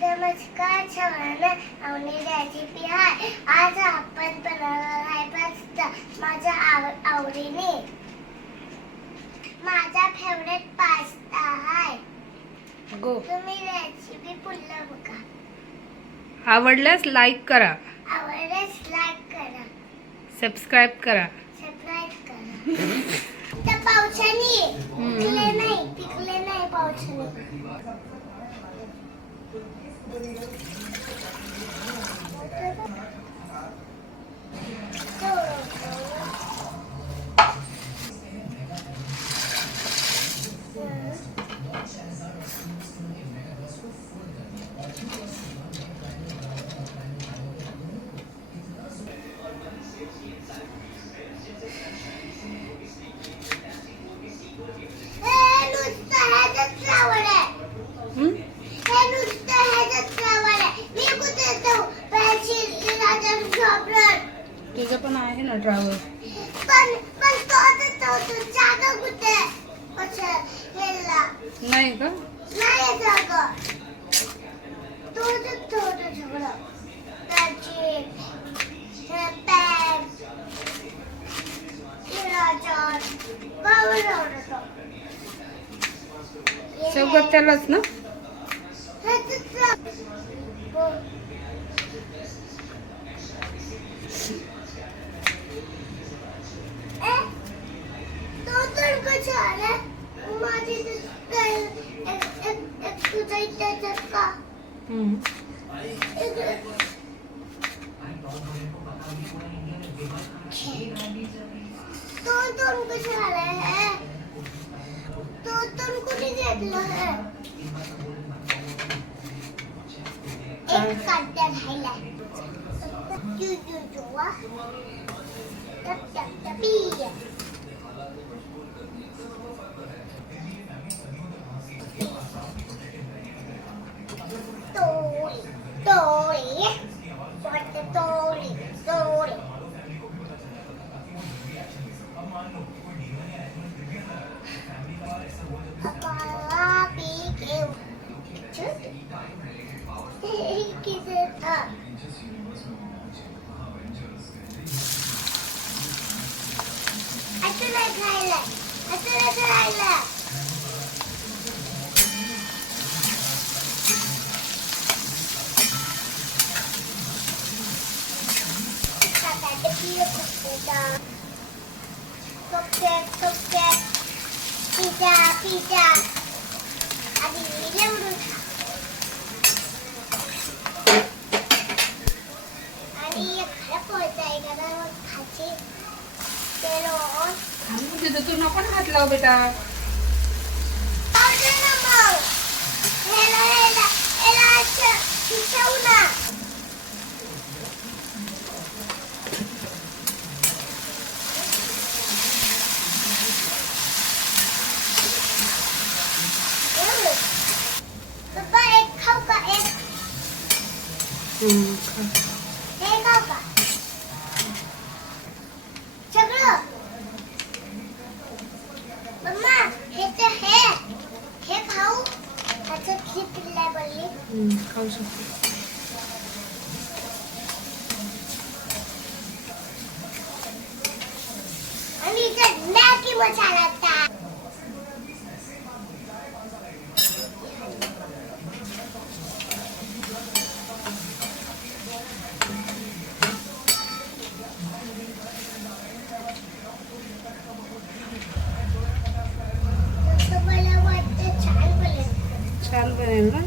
नमस्कार सगळ्यांना. आवडली रेसिपी आहे. आज आपण बनवणार आहे पास्ता माझ्या आवडीने. माझा फेवरेट पास्ता आहे. तुम्ही रेसिपी पुन्हा बघा. आवडल्यास लाईक करा, आवडल्यास लाईक करा, सबस्क्राईब करा. त्या पावसाने पिकले नाही पावसाने. तुझं पण आहे ना ड्रायव्हर. नाही का? सगळं त्यालाच ना. पिझ्झा आधी निवडून आणि खरं पोहोचाय का खाची तेल तू नको हात लाव बेटा. खाऊ शकतो. आणि मॅगी मसाला टाक. छान बनेल ना.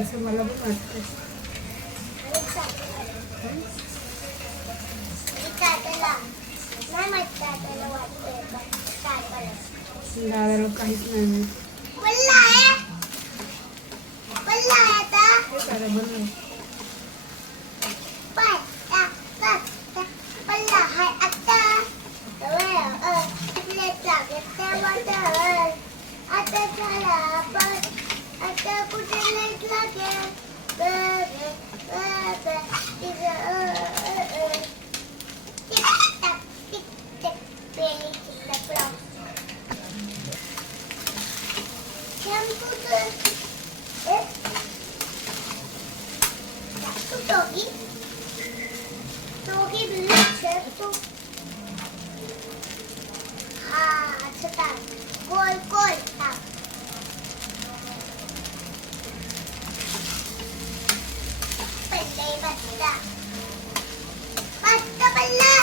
असं मला पण वाटतं. दादाला काहीच नाही. शॅम्पू तर ए तू टोगी ब्लड शॅम्पू हा अच्छा टाक गोल गोल टाक पल्ले बस्ता बस्ता पल्ला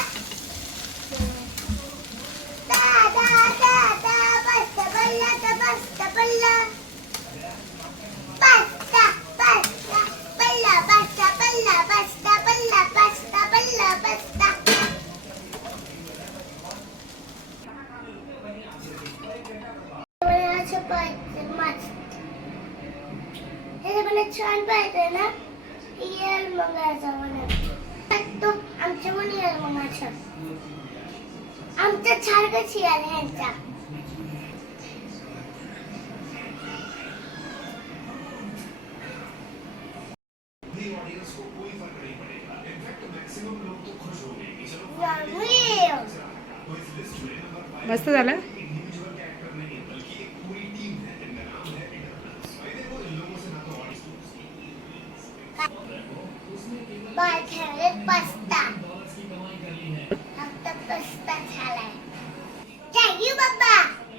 basta balla basta balla basta balla basta balla basta balla basta मला चपाती मस्त हे मला छान पाहिजे ना येल मंगायचा मला तो आमच्या मुली येल मंगायचा आमच्या छान कशी आले ह्यांचा मस्त झालं. My favorite pasta.